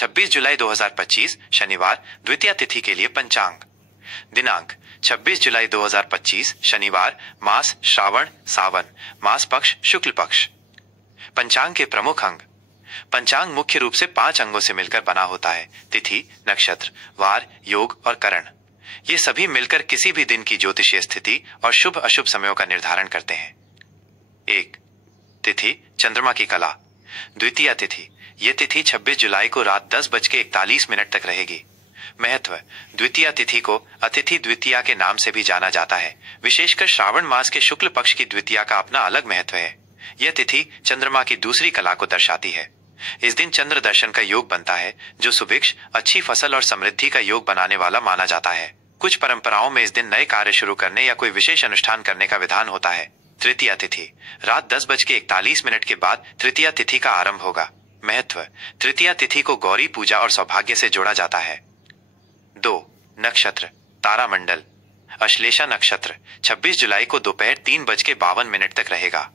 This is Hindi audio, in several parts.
26 जुलाई 2025 शनिवार द्वितीया तिथि के लिए पंचांग। दिनांक 26 जुलाई 2025 शनिवार, मास श्रावण सावन, मास पक्ष शुक्ल पक्ष। पंचांग के प्रमुख अंग। पंचांग मुख्य रूप से 5 अंगों से मिलकर बना होता है: तिथि, नक्षत्र, वार, योग और करण। ये सभी मिलकर किसी भी दिन की ज्योतिषीय स्थिति और शुभ अशुभ समयों का निर्धारण करते हैं। 1. तिथि, चंद्रमा की कला। द्वितीया तिथि। यह तिथि 26 जुलाई को रात 10:41 तक रहेगी। महत्व। द्वितीया तिथि को अतिथि द्वितीया के नाम से भी जाना जाता है। विशेषकर श्रावण मास के शुक्ल पक्ष की द्वितीया का अपना अलग महत्व है। यह तिथि चंद्रमा की दूसरी कला को दर्शाती है। इस दिन चंद्र दर्शन का योग बनता है, जो सुभिक्ष, अच्छी फसल और समृद्धि का योग बनाने वाला माना जाता है। कुछ परंपराओं में इस दिन नए कार्य शुरू करने या कोई विशेष अनुष्ठान करने का विधान होता है। तृतीया तिथि। रात 10:41 के बाद तृतीया तिथि का आरंभ होगा। महत्व। तृतीया तिथि को गौरी पूजा और सौभाग्य से जोड़ा जाता है। 2. नक्षत्र, तारामंडल। अश्लेषा नक्षत्र 26 जुलाई को दोपहर 3:52 तक रहेगा।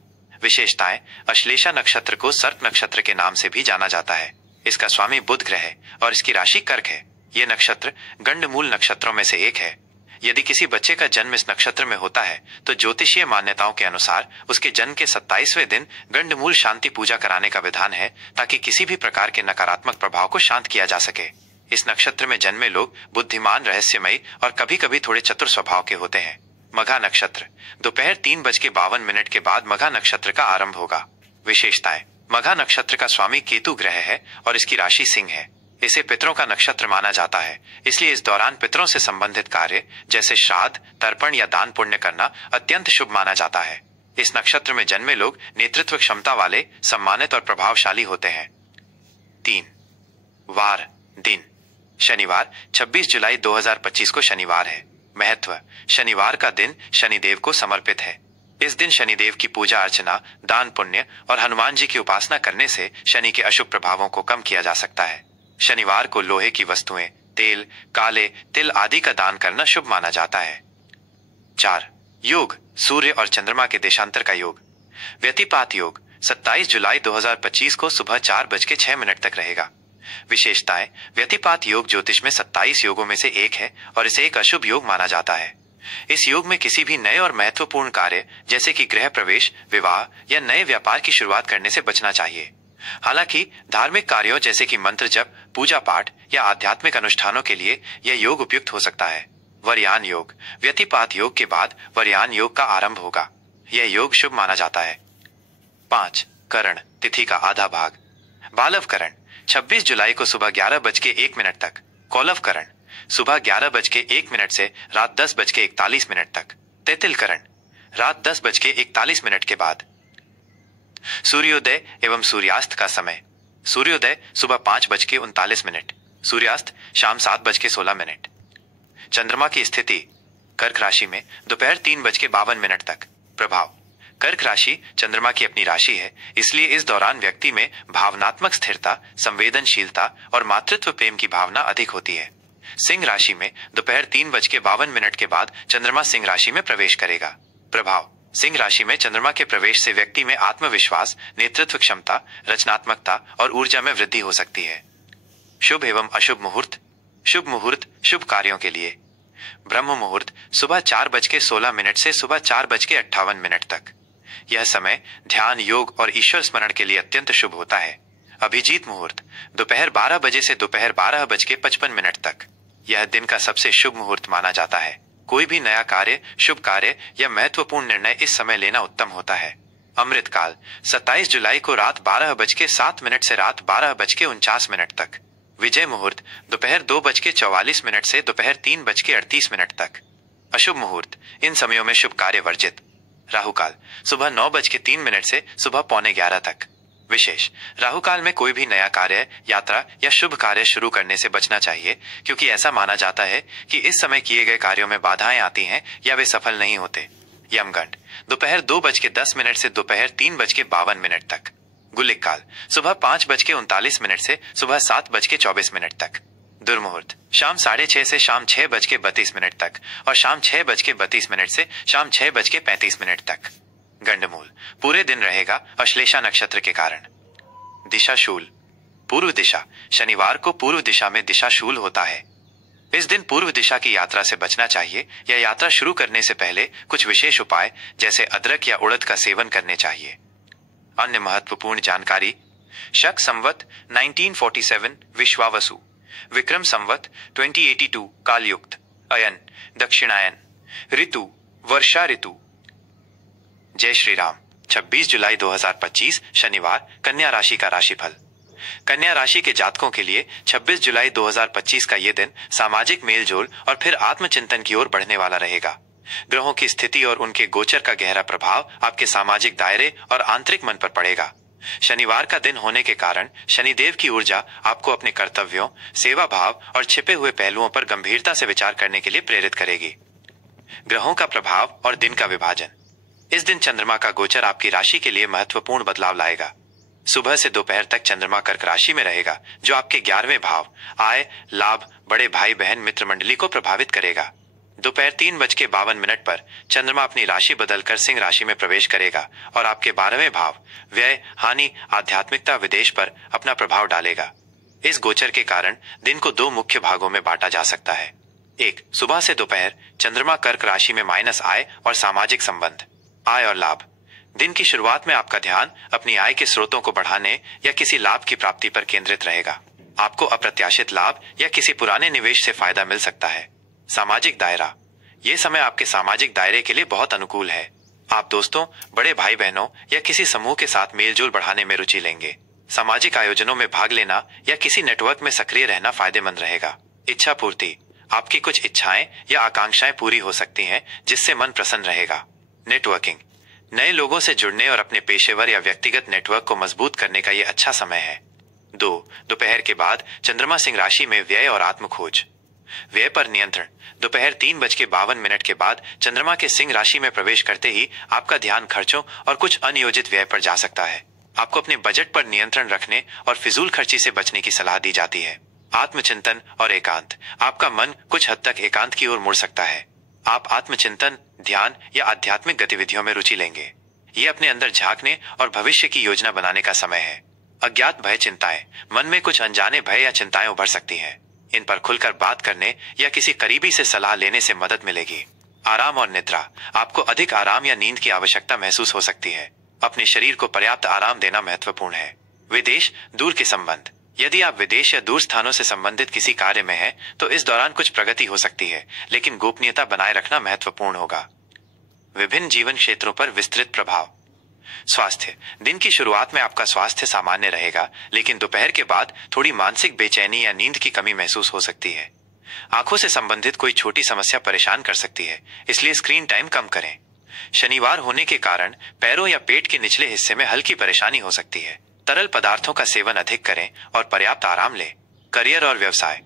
विशेषताएं। अश्लेषा नक्षत्र को सर्प नक्षत्र के नाम से भी जाना जाता है। इसका स्वामी बुध ग्रह है और इसकी राशि कर्क है। यह नक्षत्र गंडमूल नक्षत्रों में से एक है। यदि किसी बच्चे का जन्म इस नक्षत्र में होता है तो ज्योतिषीय मान्यताओं के अनुसार उसके जन्म के 27वें दिन गंडमूल शांति पूजा कराने का विधान है, ताकि किसी भी प्रकार के नकारात्मक प्रभाव को शांत किया जा सके। इस नक्षत्र में जन्मे लोग बुद्धिमान, रहस्यमयी और कभी कभी थोड़े चतुर स्वभाव के होते हैं। मघा नक्षत्र। दोपहर 3:52 के बाद मघा नक्षत्र का आरंभ होगा। विशेषताएं। मघा नक्षत्र का स्वामी केतु ग्रह है और इसकी राशि सिंह है। इसे पितरों का नक्षत्र माना जाता है, इसलिए इस दौरान पितरों से संबंधित कार्य जैसे श्राद्ध, तर्पण या दान पुण्य करना अत्यंत शुभ माना जाता है। इस नक्षत्र में जन्मे लोग नेतृत्व क्षमता वाले, सम्मानित और प्रभावशाली होते हैं। 3. वार, दिन। शनिवार 26 जुलाई 2025 को शनिवार है। महत्व। शनिवार का दिन शनिदेव को समर्पित है। इस दिन शनिदेव की पूजा अर्चना, दान पुण्य और हनुमान जी की उपासना करने से शनि के अशुभ प्रभावों को कम किया जा सकता है। शनिवार को लोहे की वस्तुएं, तेल, काले तिल आदि का दान करना शुभ माना जाता है। 4. योग, सूर्य और चंद्रमा के देशांतर का योग। व्यतिपात योग 27 जुलाई 2025 को सुबह 4:06 तक रहेगा। विशेषताएं। व्यतिपात योग ज्योतिष में 27 योगों में से एक है और इसे एक अशुभ योग माना जाता है। इस योग में किसी भी नए और महत्वपूर्ण कार्य जैसे कि गृह प्रवेश, विवाह या नए व्यापार की शुरुआत करने से बचना चाहिए। हालांकि धार्मिक कार्यों जैसे कि मंत्र जप, पूजा पाठ या आध्यात्मिक अनुष्ठानों के लिए यह योग उपयुक्त हो सकता है। वरयान योग। व्यतिपात योग के बाद वरयान योग का आरंभ होगा। यह योग शुभ माना जाता है। 5. करण, तिथि का आधा भाग। बालव करण 26 जुलाई को सुबह 11:01 तक। कौलव करण सुबह 11:01 से रात 10:41 तक। तैतिल करण रात 10:41 के बाद। सूर्योदय एवं सूर्यास्त का समय। सूर्योदय सुबह 5:39, सूर्यास्त शाम 7:16। चंद्रमा की स्थिति कर्क राशि में दोपहर 3:52 तक। प्रभाव। कर्क राशि चंद्रमा की अपनी राशि है, इसलिए इस दौरान व्यक्ति में भावनात्मक स्थिरता, संवेदनशीलता और मातृत्व प्रेम की भावना अधिक होती है। सिंह राशि में दोपहर 3:52 के बाद चंद्रमा सिंह राशि में प्रवेश करेगा। प्रभाव। सिंह राशि में चंद्रमा के प्रवेश से व्यक्ति में आत्मविश्वास, नेतृत्व क्षमता, रचनात्मकता और ऊर्जा में वृद्धि हो सकती है। शुभ एवं अशुभ मुहूर्त। शुभ मुहूर्त शुभ कार्यों के लिए। ब्रह्म मुहूर्त सुबह 4:16 से सुबह 4:58 तक। यह समय ध्यान, योग और ईश्वर स्मरण के लिए अत्यंत शुभ होता है। अभिजीत मुहूर्त दोपहर 12 बजे से दोपहर 12:55 तक। यह दिन का सबसे शुभ मुहूर्त माना जाता है। कोई भी नया कार्य, शुभ कार्य या महत्वपूर्ण निर्णय इस समय लेना उत्तम होता है। अमृत काल 27 जुलाई को रात 12:07 से रात 12:49 तक। विजय मुहूर्त दोपहर 2:44 से दोपहर 3:38 तक। अशुभ मुहूर्त इन समयों में शुभ कार्य वर्जित। राहु काल सुबह 9:03 से सुबह 11:15 तक। विशेष। राहु काल में कोई भी नया कार्य, यात्रा या शुभ कार्य शुरू करने से बचना चाहिए, क्योंकि ऐसा माना जाता है कि इस समय किए गए कार्यों में बाधाएं आती हैं या वे सफल नहीं होते। यमगंड दोपहर 2:10 से दोपहर 3:52 तक। गुलिक काल सुबह 5:39 से सुबह 7:24 तक। दुर्मुहूर्त शाम 6:30 से शाम 6:32 तक और शाम 6:32 से शाम 6:35 तक। गंडमूल पूरे दिन रहेगा अश्लेषा नक्षत्र के कारण। दिशाशूल पूर्व दिशा, शनिवार को पूर्व दिशा में दिशाशूल होता है। इस दिन पूर्व दिशा की यात्रा से बचना चाहिए या यात्रा शुरू करने से पहले कुछ विशेष उपाय जैसे अदरक या उड़द का सेवन करने चाहिए। अन्य महत्वपूर्ण जानकारी: शक संवत 1947 विश्वावसु, विक्रम संवत 2082 कालयुक्त, अयन दक्षिणायन, ऋतु वर्षा ऋतु। जय श्री राम। 26 जुलाई 2025 शनिवार, कन्या राशि का राशिफल। कन्या राशि के जातकों के लिए 26 जुलाई 2025 का यह दिन सामाजिक मेलजोल और फिर आत्मचिंतन की ओर बढ़ने वाला रहेगा। ग्रहों की स्थिति और उनके गोचर का गहरा प्रभाव आपके सामाजिक दायरे और आंतरिक मन पर पड़ेगा। शनिवार का दिन होने के कारण शनिदेव की ऊर्जा आपको अपने कर्तव्यों, सेवा भाव और छिपे हुए पहलुओं पर गंभीरता से विचार करने के लिए प्रेरित करेगी। ग्रहों का प्रभाव और दिन का विभाजन। इस दिन चंद्रमा का गोचर आपकी राशि के लिए महत्वपूर्ण बदलाव लाएगा। सुबह से दोपहर तक चंद्रमा कर्क राशि में रहेगा, जो आपके 11वें भाव आय, लाभ, बड़े भाई बहन, मित्र मंडली को प्रभावित करेगा। दोपहर 3:52 पर चंद्रमा अपनी राशि बदलकर सिंह राशि में प्रवेश करेगा और आपके 12वें भाव व्यय, हानि, आध्यात्मिकता, विदेश पर अपना प्रभाव डालेगा। इस गोचर के कारण दिन को दो मुख्य भागों में बांटा जा सकता है। एक, सुबह से दोपहर चंद्रमा कर्क राशि में माइनस आय और सामाजिक संबंध, आय और लाभ। दिन की शुरुआत में आपका ध्यान अपनी आय के स्रोतों को बढ़ाने या किसी लाभ की प्राप्ति पर केंद्रित रहेगा। आपको अप्रत्याशित लाभ या किसी पुराने निवेश से फायदा मिल सकता है। सामाजिक दायरा। ये समय आपके सामाजिक दायरे के लिए बहुत अनुकूल है। आप दोस्तों, बड़े भाई बहनों या किसी समूह के साथ मेलजोल बढ़ाने में रुचि लेंगे। सामाजिक आयोजनों में भाग लेना या किसी नेटवर्क में सक्रिय रहना फायदेमंद रहेगा। इच्छा पूर्ति। आपकी कुछ इच्छाएं या आकांक्षाएं पूरी हो सकती हैं, जिससे मन प्रसन्न रहेगा। नेटवर्किंग। नए लोगों से जुड़ने और अपने पेशेवर या व्यक्तिगत नेटवर्क को मजबूत करने का यह अच्छा समय है। दोपहर के बाद चंद्रमा सिंह राशि में व्यय और आत्मखोज। व्यय पर नियंत्रण। दोपहर 3:52 के बाद चंद्रमा के सिंह राशि में प्रवेश करते ही आपका ध्यान खर्चों और कुछ अनियोजित व्यय पर जा सकता है। आपको अपने बजट पर नियंत्रण रखने और फिजूल खर्ची से बचने की सलाह दी जाती है। आत्मचिंतन और एकांत। आपका मन कुछ हद तक एकांत की ओर मुड़ सकता है। आप आत्मचिंतन, ध्यान या आध्यात्मिक गतिविधियों में रुचि लेंगे। ये अपने अंदर झांकने और भविष्य की योजना बनाने का समय है। अज्ञात भय, चिंताएं। मन में कुछ अनजाने भय या चिंताएं उभर सकती हैं। इन पर खुलकर बात करने या किसी करीबी से सलाह लेने से मदद मिलेगी। आराम और निद्रा। आपको अधिक आराम या नींद की आवश्यकता महसूस हो सकती है। अपने शरीर को पर्याप्त आराम देना महत्वपूर्ण है। विदेश, दूर के संबंध। यदि आप विदेश या दूर स्थानों से संबंधित किसी कार्य में हैं, तो इस दौरान कुछ प्रगति हो सकती है, लेकिन गोपनीयता बनाए रखना महत्वपूर्ण होगा। विभिन्न जीवन क्षेत्रों पर विस्तृत प्रभाव। स्वास्थ्य। दिन की शुरुआत में आपका स्वास्थ्य सामान्य रहेगा, लेकिन दोपहर के बाद थोड़ी मानसिक बेचैनी या नींद की कमी महसूस हो सकती है। आंखों से संबंधित कोई छोटी समस्या परेशान कर सकती है, इसलिए स्क्रीन टाइम कम करें। शनिवार होने के कारण पैरों या पेट के निचले हिस्से में हल्की परेशानी हो सकती है। तरल पदार्थों का सेवन अधिक करें और पर्याप्त आराम लें। करियर और व्यवसाय।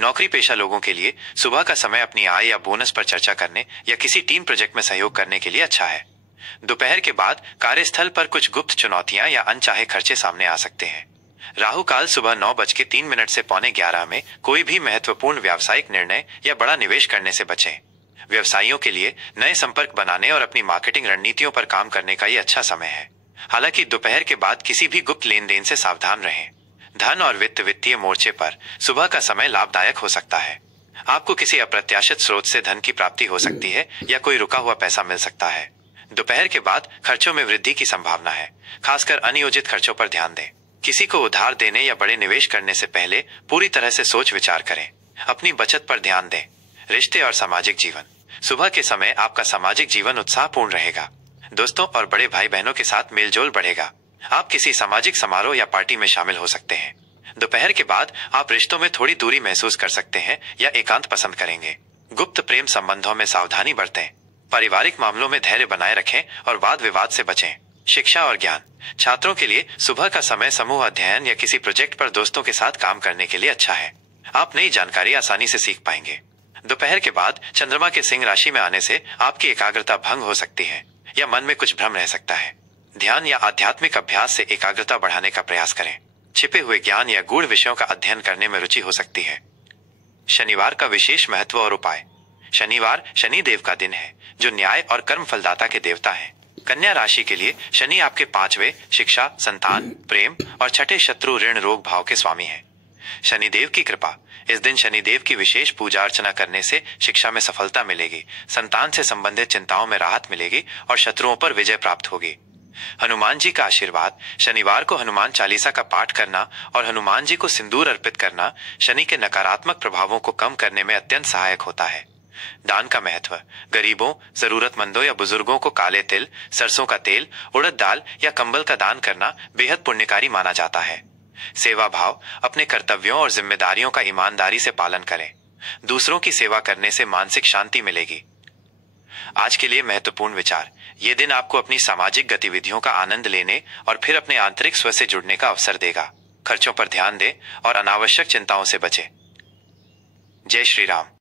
नौकरी पेशा लोगों के लिए सुबह का समय अपनी आय या बोनस पर चर्चा करने या किसी टीम प्रोजेक्ट में सहयोग करने के लिए अच्छा है। दोपहर के बाद कार्यस्थल पर कुछ गुप्त चुनौतियां या अनचाहे खर्चे सामने आ सकते हैं। राहु काल सुबह 9:03 से 11:15 में कोई भी महत्वपूर्ण व्यावसायिक निर्णय या बड़ा निवेश करने से बचें। व्यवसायियों के लिए नए संपर्क बनाने और अपनी मार्केटिंग रणनीतियों पर काम करने का ये अच्छा समय है। हालांकि दोपहर के बाद किसी भी गुप्त लेन देन से सावधान रहें। धन और वित्तीय मोर्चे पर सुबह का समय लाभदायक हो सकता है। आपको किसी अप्रत्याशित स्रोत से धन की प्राप्ति हो सकती है या कोई रुका हुआ पैसा मिल सकता है। दोपहर के बाद खर्चों में वृद्धि की संभावना है, खासकर अनियोजित खर्चों पर ध्यान दें। किसी को उधार देने या बड़े निवेश करने से पहले पूरी तरह से सोच विचार करें। अपनी बचत पर ध्यान दें। रिश्ते और सामाजिक जीवन। सुबह के समय आपका सामाजिक जीवन उत्साहपूर्ण रहेगा। दोस्तों और बड़े भाई बहनों के साथ मेलजोल बढ़ेगा। आप किसी सामाजिक समारोह या पार्टी में शामिल हो सकते हैं। दोपहर के बाद आप रिश्तों में थोड़ी दूरी महसूस कर सकते हैं या एकांत पसंद करेंगे। गुप्त प्रेम संबंधों में सावधानी बरतें। पारिवारिक मामलों में धैर्य बनाए रखें और वाद विवाद से बचें। शिक्षा और ज्ञान। छात्रों के लिए सुबह का समय समूह अध्ययन या किसी प्रोजेक्ट पर दोस्तों के साथ काम करने के लिए अच्छा है। आप नई जानकारी आसानी से सीख पाएंगे। दोपहर के बाद चंद्रमा के सिंह राशि में आने से आपकी एकाग्रता भंग हो सकती है या मन में कुछ भ्रम रह सकता है। ध्यान या आध्यात्मिक अभ्यास से एकाग्रता बढ़ाने का प्रयास करें। छिपे हुए ज्ञान या गूढ़ विषयों का अध्ययन करने में रुचि हो सकती है। शनिवार का विशेष महत्व और उपाय। शनिवार शनि देव का दिन है, जो न्याय और कर्म फलदाता के देवता हैं। कन्या राशि के लिए शनि आपके 5वें शिक्षा, संतान, प्रेम और छठे शत्रु ऋण रोग भाव के स्वामी हैं। शनिदेव की कृपा। इस दिन शनिदेव की विशेष पूजा अर्चना करने से शिक्षा में सफलता मिलेगी, संतान से संबंधित चिंताओं में राहत मिलेगी और शत्रुओं पर विजय प्राप्त होगी। हनुमान जी का आशीर्वाद। शनिवार को हनुमान चालीसा का पाठ करना और हनुमान जी को सिंदूर अर्पित करना शनि के नकारात्मक प्रभावों को कम करने में अत्यंत सहायक होता है। दान का महत्व। गरीबों, जरूरतमंदों या बुजुर्गों को काले तिल, सरसों का तेल, उड़द दाल या कंबल का दान करना बेहद पुण्यकारी माना जाता है। सेवा भाव। अपने कर्तव्यों और जिम्मेदारियों का ईमानदारी से पालन करें। दूसरों की सेवा करने से मानसिक शांति मिलेगी। आज के लिए महत्वपूर्ण विचार। ये दिन आपको अपनी सामाजिक गतिविधियों का आनंद लेने और फिर अपने आंतरिक स्व से जुड़ने का अवसर देगा। खर्चों पर ध्यान दें और अनावश्यक चिंताओं से बचें। जय श्री राम।